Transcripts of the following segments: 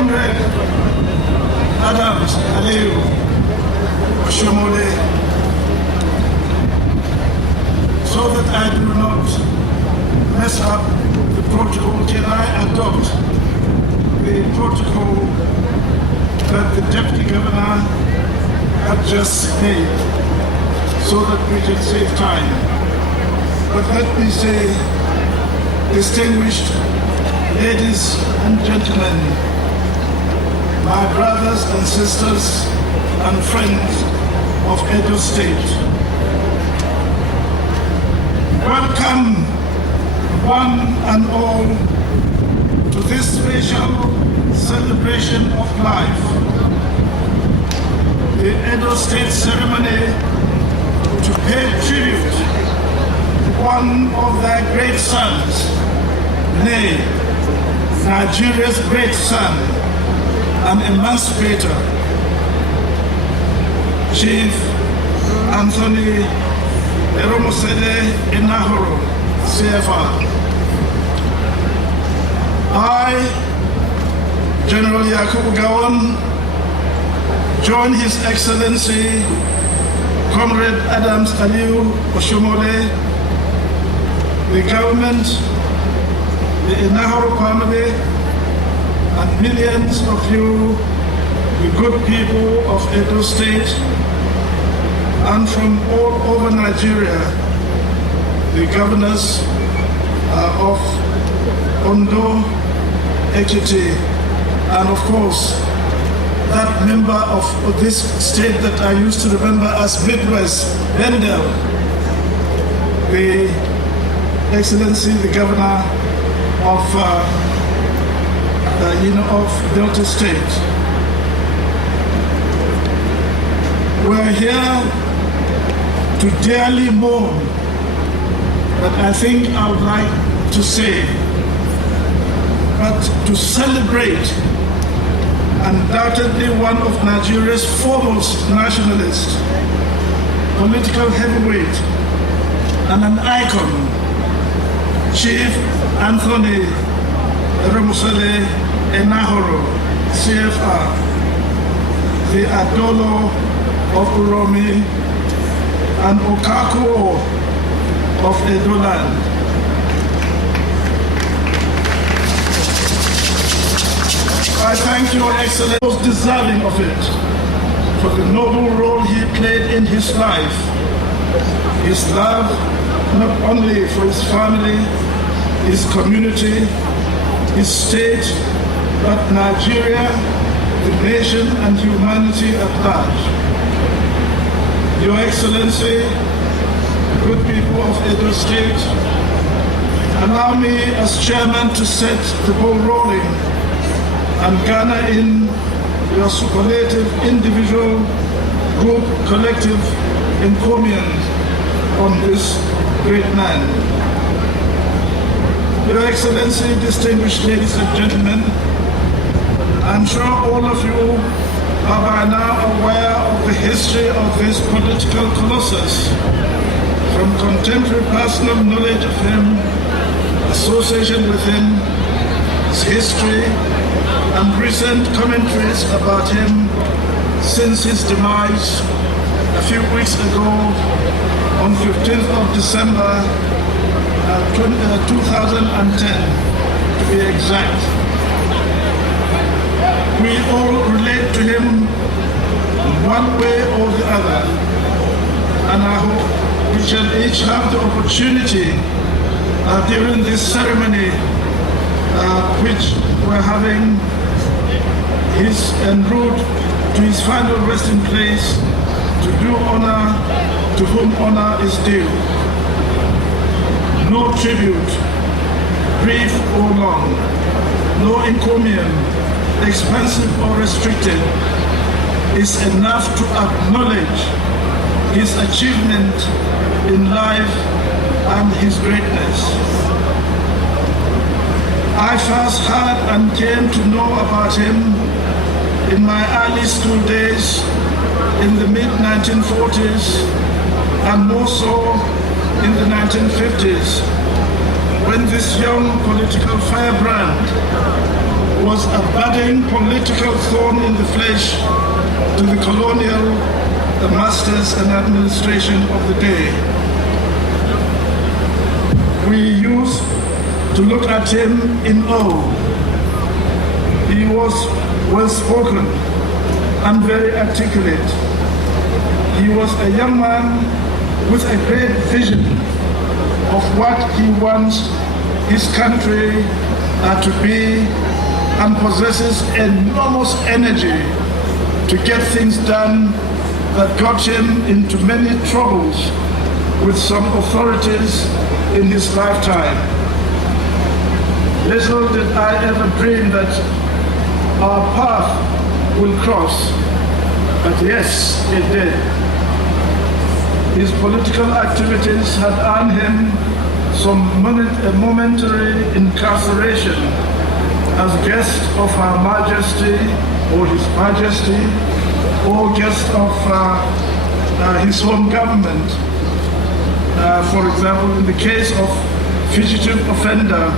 Comrade Adams Aliyu Oshiomhole, so that I do not mess up the protocol, can I adopt the protocol that the Deputy Governor had just made so that we can save time? But let me say, distinguished ladies and gentlemen, my brothers and sisters and friends of Edo State, welcome one and all to this special celebration of life, the Edo State ceremony to pay tribute to one of their great sons, nay, Nigeria's great son and emancipator, Chief Anthony Enahoro, CFR. I, General Yakubu Gowon, join His Excellency Comrade Adams Aliyu Oshiomhole, the government, the Enahoro family, and millions of you, the good people of Edo State, and from all over Nigeria, the governors of Ondo, Ekiti, and of course, that member of this state that I used to remember as Midwest, Bendel, the Excellency, the Governor of Delta State. We're here to dearly mourn, but I think I would like to say, but to celebrate undoubtedly one of Nigeria's foremost nationalists, political heavyweight, and an icon, Chief Anthony Enahoro, CFR, the Adolo of Uromi and Okakuo of Edo land. I thank Your Excellency, most deserving of it, for the noble role he played in his life, his love not only for his family, his community, his state, but Nigeria, the nation, and humanity at large. Your Excellency, good people of Edo State, allow me as chairman to set the ball rolling and garner in your superlative individual, group, collective encomium on this great man. Your Excellency, distinguished ladies and gentlemen, I'm sure all of you are by now aware of the history of this political colossus, from contemporary personal knowledge of him, association with him, his history, and recent commentaries about him since his demise a few weeks ago on 15th of December 2010, to be exact. We all relate to him one way or the other, and I hope we shall each have the opportunity during this ceremony which we're having his en route to his final resting place to do honor to whom honor is due. No tribute, brief or long, no encomium, expensive or restricted, is enough to acknowledge his achievement in life and his greatness. I first heard and came to know about him in my early school days in the mid-1940s and more so in the 1950s, when this young political firebrand was a budding political thorn in the flesh to the colonial masters and administration of the day. We used to look at him in awe. He was well-spoken and very articulate. He was a young man with a great vision of what he wants his country to be, and possesses enormous energy to get things done that got him into many troubles with some authorities in his lifetime. Little did I ever dream that our path will cross, but yes, it did. His political activities had earned him some momentary incarceration as guest of Her Majesty or His Majesty, or guest of his home government. For example, in the case of fugitive offender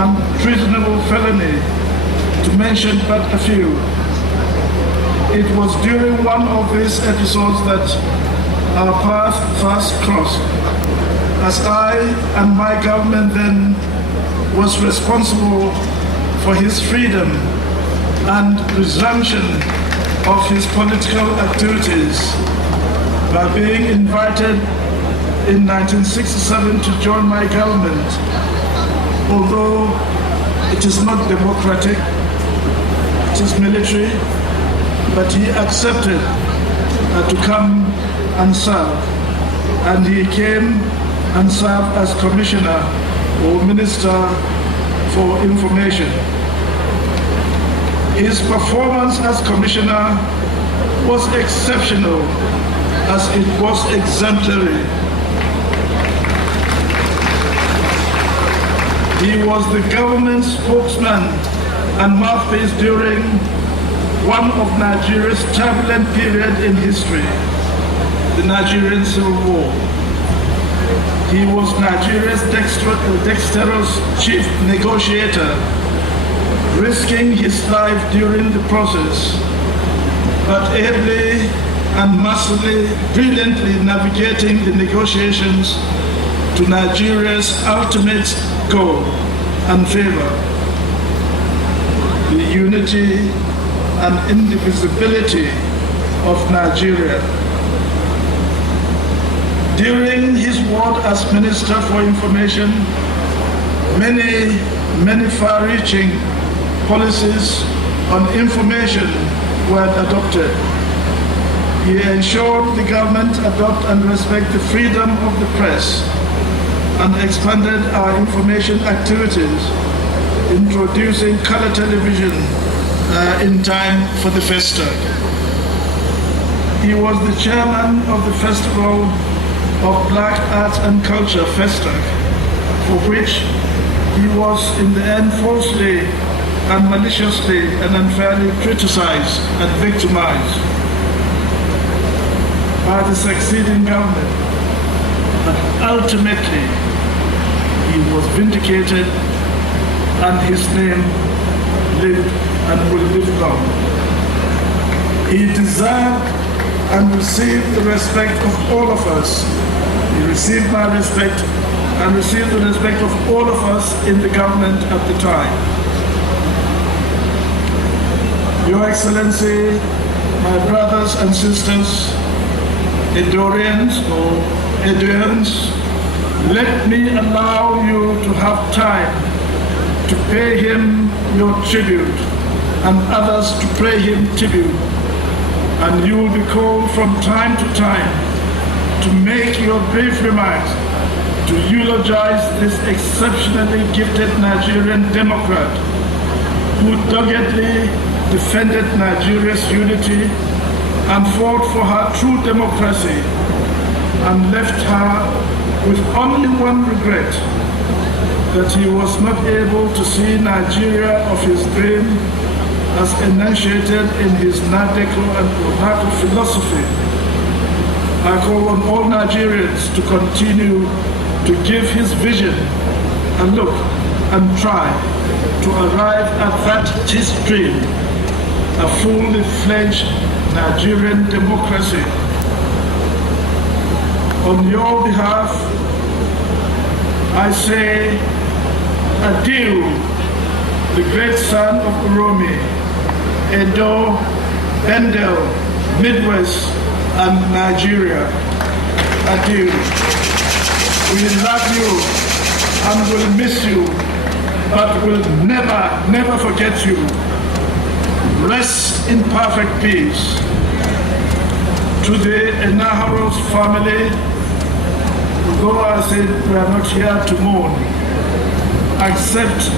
and treasonable felony, to mention but a few. It was during one of these episodes that our path first crossed, as I and my government then was responsible for his freedom and resumption of his political activities by being invited in 1967 to join my government. Although it is not democratic, it is military, but he accepted to come and serve. And he came and served as Commissioner or Minister for Information. His performance as Commissioner was exceptional, as it was exemplary. He was the government spokesman and mouthpiece during one of Nigeria's turbulent period in history, the Nigerian Civil War. He was Nigeria's dexterous chief negotiator, risking his life during the process, but ably and masterfully, brilliantly navigating the negotiations to Nigeria's ultimate goal and favor, the unity and indivisibility of Nigeria. During his ward as Minister for Information, many far-reaching policies on information were adopted. He ensured the government adopt and respect the freedom of the press and expanded our information activities, introducing color television in time for the festival. He was the chairman of the Festival of Black Arts and Culture, FESTAC, for which he was in the end falsely and maliciously and unfairly criticized and victimized by the succeeding government. But ultimately, he was vindicated and his name lived and will live long. He deserved and received the respect of all of us. He received my respect and received the respect of all of us in the government at the time. Your Excellency, my brothers and sisters, Edoians or Edoians, let me allow you to have time to pay him your tribute and others to pay him tribute. And you will be called from time to time to make your brief remarks to eulogize this exceptionally gifted Nigerian Democrat who doggedly defended Nigeria's unity and fought for her true democracy and left her with only one regret, that he was not able to see Nigeria of his dream as enunciated in his Nadeco and Ohaku philosophy. I call on all Nigerians to continue to give his vision a look and try to arrive at that dream, a fully fledged Nigerian democracy. On your behalf, I say adieu, the great son of Uromi, Edo, Bendel, Midwest, and Nigeria. Adieu. We love you and will miss you, but will never, never forget you. Rest in perfect peace. To the Enahoro's family, though I said we are not here to mourn, accept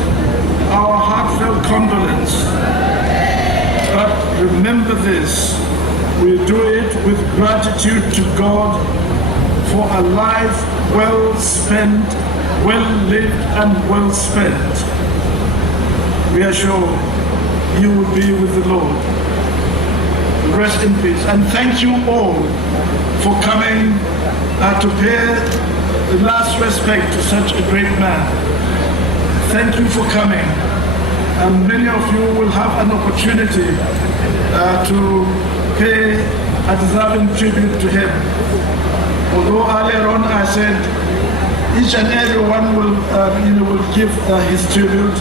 our heartfelt condolence. But remember this, we do it with gratitude to God for a life well spent, well lived, and well spent. We are sure you will be with the Lord. Rest in peace. And thank you all for coming to pay the last respect to such a great man. Thank you for coming. And many of you will have an opportunity to pay a deserving tribute to him. Although earlier on I said each and every one will give his tribute,